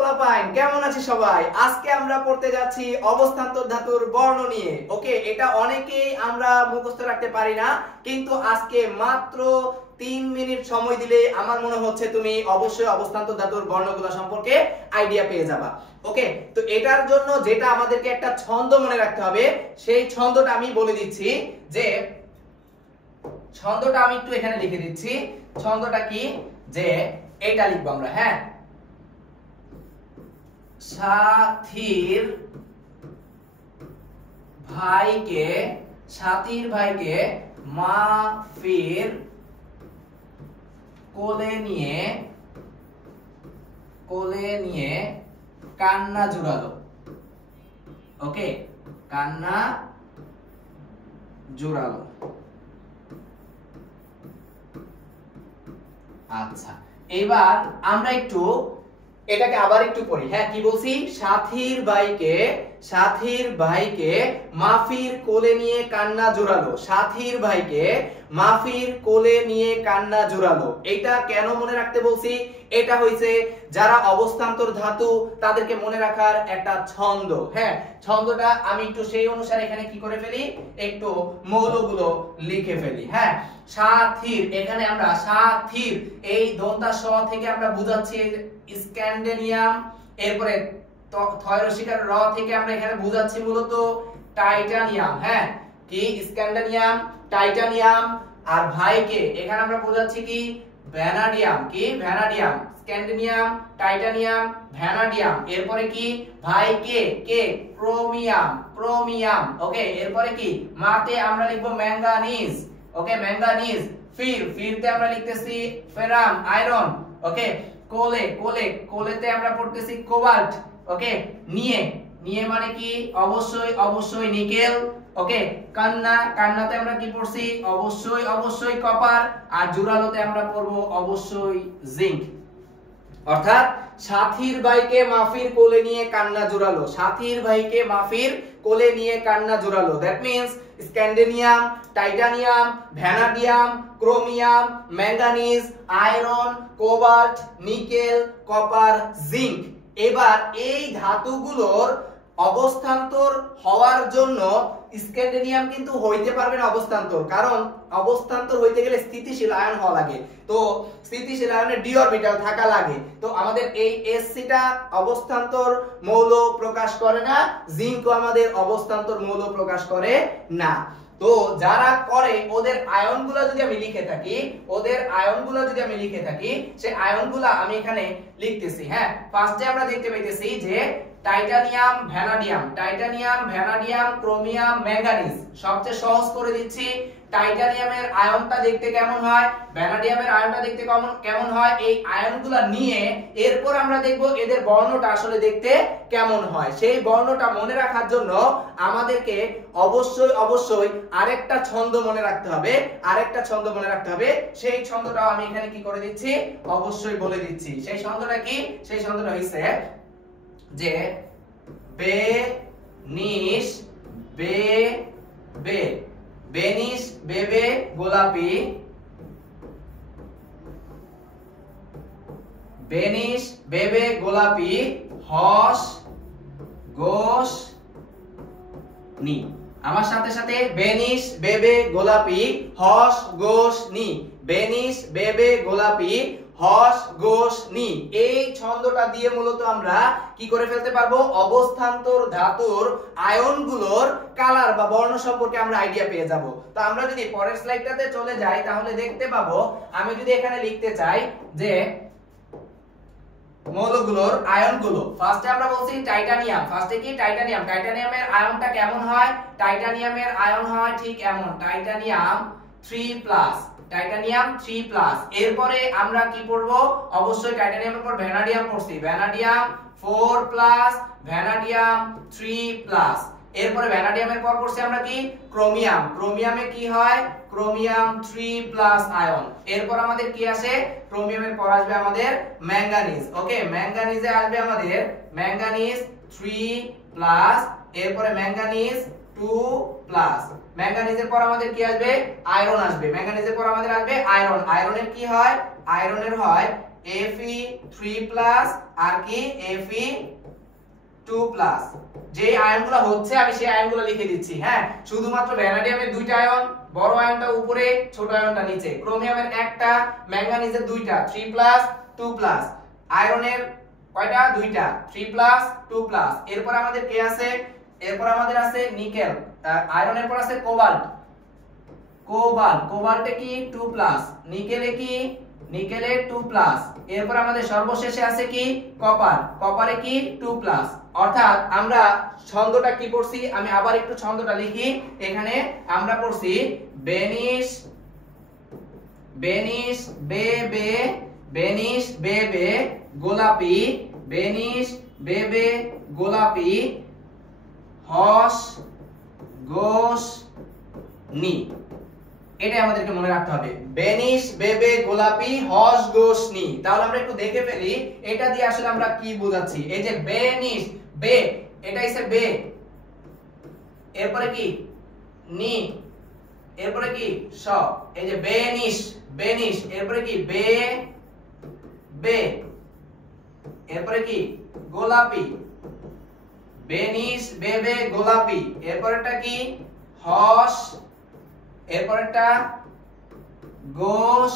পোলাপাইন, কেমন আছি সবাই? আজকে আমরা পড়তে যাচ্ছি অবস্থান্তর ধাতুর বর্ণ নিয়ে। ওকে, এটা অনেকেই আমরা মুখস্থ রাখতে পারি না, কিন্তু আজকে মাত্র 3 মিনিট সময় দিলে আমার মনে হচ্ছে তুমি অবশ্যই অবস্থান্তর ধাতুর বর্ণগুলো সম্পর্কে আইডিয়া পেয়ে যাবা। ওকে, তো এটার জন্য যেটা আমাদেরকে একটা ছন্দ মনে রাখতে হবে, সেই ছন্দটা আমি বলে দিচ্ছি। যে ছন্দটা আমি একটু এখানে লিখে দিচ্ছি। ছন্দটা কি? যে এটা লিখবো আমরা। হ্যাঁ, সাথীর ভাইকে মাফির কোলে নিয়ে কান্না জুড়ালো। ওকে, কান্না জুড়ালো। আচ্ছা, এবার আমরা একটু এটাকে আবার একটু পড়ি। হ্যাঁ, কি বলছি? সাথীর ভাইকে মাফির কোলে নিয়ে কান্না জোড়ালো। সাথীর ভাইকে মাফির কোলে নিয়ে কান্না জোড়ালো। এটা কেন মনে রাখতে বলছি? এটা হইছে যারা অবস্থান্তর ধাতু তাদেরকে মনে রাখার একটা ছন্দ। হ্যাঁ, ছন্দটা আমি একটু সেই অনুসারে এখানে কি করে ফেলি, একটু মৌলগুলো লিখে ফেলি। হ্যাঁ, সাথীর, এখানে আমরা সাথীর এই দন্তা স থেকে আমরা বুঝাচ্ছি স্ক্যান্ডিনেভিয়াম। এরপরে থয়রসিকার র থেকে আমরা এখানে বুঝাচ্ছি মূলত টাইটানিয়াম। হ্যাঁ, কি? স্ক্যান্ডিনেভিয়াম, টাইটানিয়াম। আর ভাইকে এখানে আমরা বুঝাচ্ছি কি? ভ্যানাডিয়াম। কি? ভ্যানাডিয়াম। Scandinavium, titanium, vanadium. এরপরে কি? ভাইকে কে? ক্রোমিয়াম। ওকে, এরপরে কি? মাতে আমরা লিখবো ম্যাঙ্গানিজ। ওকে, ম্যাঙ্গানিজ। ফিরতে আমরা লিখতেছি ফেরাম, আয়রন। ওকে, কোলেতে আমরা পড়তেছি কোবাল্ট। ওকে, নিয়ে মানে কি? অবশ্যই নিকেল। ওকে, কান্নাতে আমরা কি পড়ছি? অবশ্যই কপার। আর জোড়ালোতে আমরা পড়বো অবশ্যই জিঙ্ক। অর্থাৎ সাথীর ভাইকে মাফির কোলে নিয়ে কান্না জোড়ালো। সাথীর ভাইকে মাফির কোলে নিয়ে কান্না জোড়ালো। That means scandium, titanium, vanadium, chromium, manganese, iron, cobalt, nickel, copper, zinc. এবার এই ধাতুগুলোর অবস্থান্তর হওয়ার জন্য স্ক্যান্ডিনেভিয়াম কিন্তু হইতে পারবে না অবস্থান্তর, কারণ অবস্থান্তর হইতে গেলে স্থিতিশীল আয়ন হওয়া লাগে। তো স্থিতিশীল আয়নে ডি অরবিটাল থাকা লাগে। তো আমাদের এই এসসিটা অবস্থান্তর মৌল প্রকাশ করে না, জিঙ্কও আমাদের অবস্থান্তর মৌল প্রকাশ করে না। তো যারা করে ওদের আয়নগুলো যদি আমি লিখে থাকি, সেই আয়নগুলো আমি এখানে লিখতেছি। হ্যাঁ, ফার্স্টে আমরা দেখতে পাইতেছি যে টাইটানিয়াম, ভ্যানাডিয়াম, ক্রোমিয়াম, ম্যাঙ্গানিজ। সবচেয়ে সহজ করে দিচ্ছি, টাইটানিয়ামের আয়নটা দেখতে কেমন হয়, ভ্যানাডিয়ামের আয়নটা দেখতে কেমন হয়, এই আয়নগুলো নিয়ে এরপর আমরা দেখব এদের বর্ণটা আসলে দেখতে কেমন হয়। সেই বর্ণটা মনে রাখার জন্য আমাদেরকে অবশ্যই আরেকটা ছন্দ মনে রাখতে হবে। সেই ছন্দটাও আমি এখানে কি করে দিচ্ছি, অবশ্যই বলে দিচ্ছি। সেই ছন্দটা কি? সেই ছন্দটা হইছে যে বেনিশ বেবে গোলাপি, হস গোস নি। আমার সাথে বেনিশ বেবে গোলাপি, হস গোস নি। বেনিশ বেবে গোলাপি, হস গোস নি। এই ছন্দটা দিয়ে মূলত আমরা কি করে ফেলতে পারবো, অবস্থান্তর ধাতুর আয়নগুলোর কালার বা বর্ণ সম্পর্কে আমরা আইডিয়া পেয়ে যাব। তো আমরা যদি পরের স্লাইডটাতে চলে যাই তাহলে দেখতে পাবো, আমি যদি এখানে লিখতে চাই যে মৌলগুলোর আয়নগুলো, ফার্স্টে আমরা বলছি টাইটানিয়াম। ফার্স্টে কি? টাইটানিয়ামের আয়নটা কেমন হয়? টাইটানিয়ামের আয়ন হয় ঠিক এমন, টাইটানিয়াম 3+। এরপরে আমরা কি পড়বো? অবশ্যই টাইটানিয়ামের পর ভ্যানাডিয়াম পড়ছি, ভ্যানাডিয়াম 4+, ভ্যানাডিয়াম 3+। এরপরে ভ্যানাডিয়ামের পর পড়ছি আমরা কি? ক্রোমিয়ামে কি হয়? Chromium 3+ ion. এরপর আমাদের কি আসে? ক্রোমিয়ামের পর আসবে আমাদের ম্যাঙ্গানিজ। ওকে, ম্যাঙ্গানিজে আসবে আমাদের ম্যাঙ্গানিজ 3+, এরপরে ম্যাঙ্গানিজ 2+। ম্যাঙ্গানিজের পর আমাদের কি আসবে? আয়রন আসবে। ম্যাঙ্গানিজের পর আমাদের আসবে আয়রন। আয়রনের কি হয়? আয়রনের হয় Fe3+ আর কি Fe2+। যে আয়নগুলো হচ্ছে আমি সেই আয়নগুলো লিখে দিচ্ছি। হ্যাঁ, শুধুমাত্র ভ্যানাডিয়ামের দুইটা আয়ন, বড় আয়নটা উপরে, ছোট আয়নটা নিচে। ক্রোমিয়ামের একটা, ম্যাঙ্গানিজের দুইটা, 3+ 2+। আয়রনের কয়টা? দুইটা, 3+ 2+। এরপর আমাদের কে আছে? এরপর আমাদের আছে নিকেল। আয়রনের পর আছে কোবাল্ট। কোবাল্টে কি 2+, নিকেলে কি? নিকেলে 2+। এরপর আমাদের সর্বশেষে আছে কি? কপারে কি 2+। অর্থাৎ আমরা ছন্দটা কি পড়ছি, আমি আবার একটু ছন্দটা লিখি। এখানে আমরা পড়ছি বেনিশ বেবে গোলাপি, বেনিশ বেবে গোলাপি, হস গোস নি। এটাই আমাদেরকে মনে রাখতে হবে, বেনিশ বেবে গোলাপি হস গোস নি। তাহলে আমরা একটু দেখে ফেলি এটা দিয়ে আসলে আমরা কি বোঝাচ্ছি। এই যে বেনিশ, বে, এটা হইছে বে, এরপরে কি নি, এরপরে কি স। এই যে বেনিশ, এরপরে কি বে, এরপরে কি গোলাপি, বেনিশ বেবে গোলাপি। এরপরেরটা কি? হস, এরপরেরটা গোস,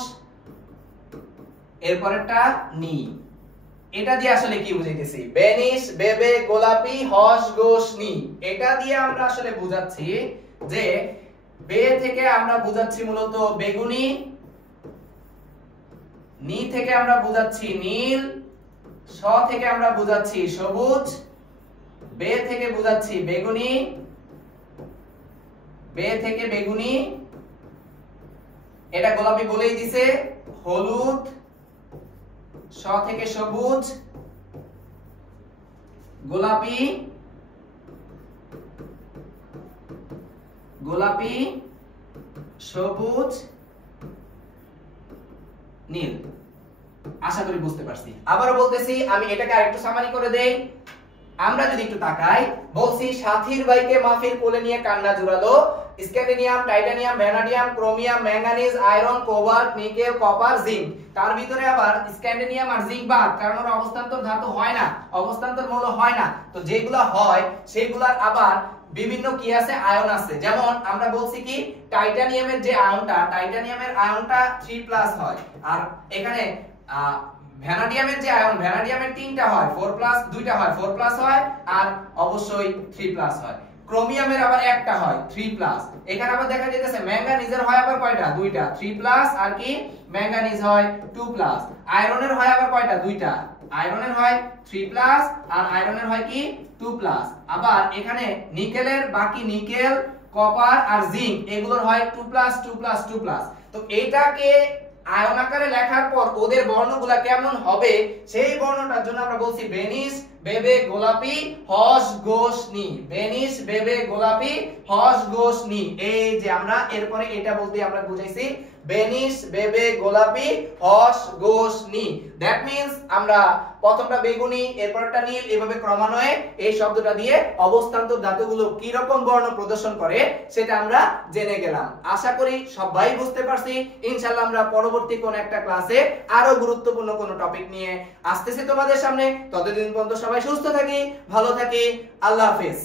এরপরেরটা নি। এটা দিয়ে আসলে কি বুঝাইতেছি? বেনিশ বেবে গোলাপি হস গোস নি। এটা দিয়ে আমরা আসলে বুঝাচ্ছি যে বে থেকে আমরা বুঝাচ্ছি মূলত বেগুনি, নি থেকে আমরা বুঝাচ্ছি নীল, স থেকে আমরা বুঝাচ্ছি সবুজ, বে থেকে বুঝাচ্ছি বেগুনি, বে থেকে বেগুনি, এটা গোলাপি বলেই দিছে, হলুদ, স থেকে সবুজ, গোলাপি, সবুজ, নীল। আশা করি বুঝতে পারছি। আবারও বলতেছি, আমি এটাকে আরেকটু সামারি করে দেই। আমরা যদি একটু তাকাই, বলছি সাথীর ভাইকে মাফির কোলে নিয়ে কান্না জোরালো। Scandium, titanium, vanadium, chromium, manganese, iron, cobalt, nickel, copper, zinc. তার ভিতরে আবার স্ক্যান্ডিনিয়াম আর জিঙ্ক বাদ, কারণ ওরা অবস্থান্তর ধাতু হয় না, অবস্থান্তর মৌল হয় না। তো যেগুলা হয় সেগুলার আবার বিভিন্ন কি আছে? আয়ন আছে। যেমন আমরা বলছি কি টাইটানিয়ামের যে আয়নটা, টাইটানিয়ামের আয়নটা 3+ হয়। আর এখানে ভ্যানাডিয়ামের যে আয়ন, ভ্যানাডিয়ামের 3টা হয়, 4+ 2টা হয়, 4+ হয়, আর অবশ্যই 3+ হয়। ক্রোমিয়ামের আবার একটা হয়, 3+। এখানে আবার দেখা যাইতেছে ম্যাঙ্গানিজের হয় আবার কয়টা? 2টা, 3+ আর কি ম্যাঙ্গানিজ হয় 2+। আয়রনের হয় আবার কয়টা? 2টা, আয়রনের হয় 3+ আর আয়রনের হয় কি 2+। আবার এখানে নিকেলের বাকি নিকেল, কপার আর জিঙ্ক এগুলোর হয় 2+, 2+, 2+। তো এটাকে আয়ন আকারে লেখার পর ওদের বর্ণগুলা কেমন হবে সেই বর্ণটার জন্য আমরা বলছি বেনিশ বেবে গোলাপি হস গোস নি। বেনিশ বেবে গোলাপি হস গোস নি। এই যে আমরা এরপরে এটা বলতে আমরা বুঝাইছি বেনিশ বেবে গোলাপি হস গোস নি। দ্যাট মিন্স আমরা প্রথমটা বেগুনি, এরপরটা নীল, এভাবে ক্রমান্বয়ে এই শব্দটা দিয়ে অবস্থান্তর ধাতুগুলো কি রকম বর্ণ প্রদর্শন করে সেটা আমরা জেনে গেলাম। আশা করি সবাই বুঝতে পারছি। ইনশাআল্লাহ আমরা পরবর্তী কোন একটা ক্লাসে আরো গুরুত্বপূর্ণ কোন টপিক নিয়ে আসতেছি তোমাদের সামনে। ততদিন পর্যন্ত সবাই সুস্থ থাকি, ভালো থাকি। আল্লাহ হাফেজ।